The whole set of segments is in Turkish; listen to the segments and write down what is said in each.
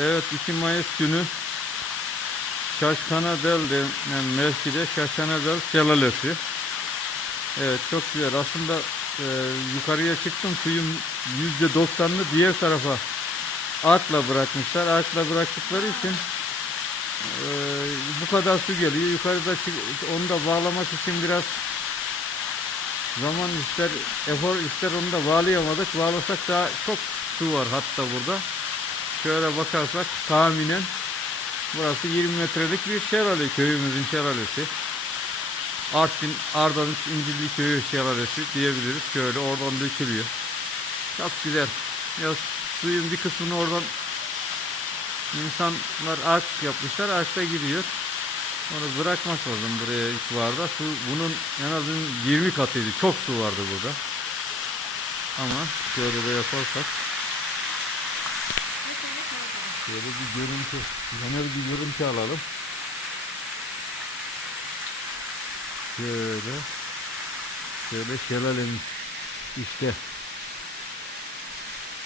Evet 2 Mayıs günü Şaşkanadel denen mevkide Şaşkanadel şelalesi. Evet çok güzel. Aslında e, yukarıya çıktım suyun %90'ını diğer tarafa artla bırakmışlar. Artla bıraktıkları için e, bu kadar su geliyor. Yukarıda çık- onu da bağlamak için biraz zaman ister, efor ister onu da bağlayamadık. Bağlasak daha çok su var hatta burada. Şöyle bakarsak tahminen burası 20 metrelik bir şelale köyümüzün şelalesi. Artvin Ardanuç İncirli Köyü şelalesi diyebiliriz. Şöyle oradan dökülüyor. Çok güzel. Ya suyun bir kısmını oradan insanlar ağaç yapmışlar. Ağaçta gidiyor. Onu bırakmak lazım buraya ilk. Su bunun en az 20 katıydı. Çok su vardı burada. Ama şöyle de yaparsak Şöyle bir görüntü, genel bir görüntü alalım. Şöyle, şöyle şelalemiz işte.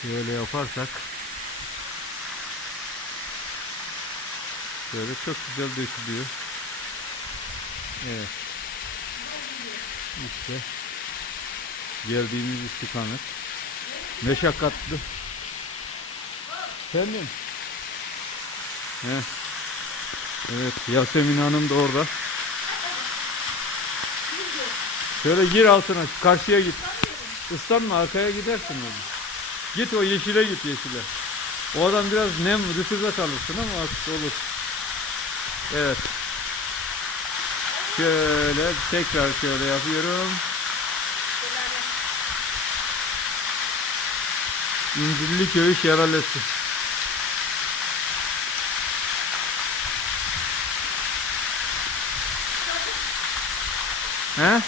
Şöyle yaparsak, şöyle çok güzel dökülüyor. Evet. İşte geldiğimiz istikamet. Meşakkatli. Efendim? Evet Yasemin Hanım da orada. Şöyle gir altına karşıya git. Islanma arkaya gidersin oğlum. Git o yeşile git yeşile. Oradan biraz nem rütubet alırsın ama artık olur. Evet. Şöyle tekrar şöyle yapıyorum. İncirli Köyü Şelalesi. হ্যাঁ?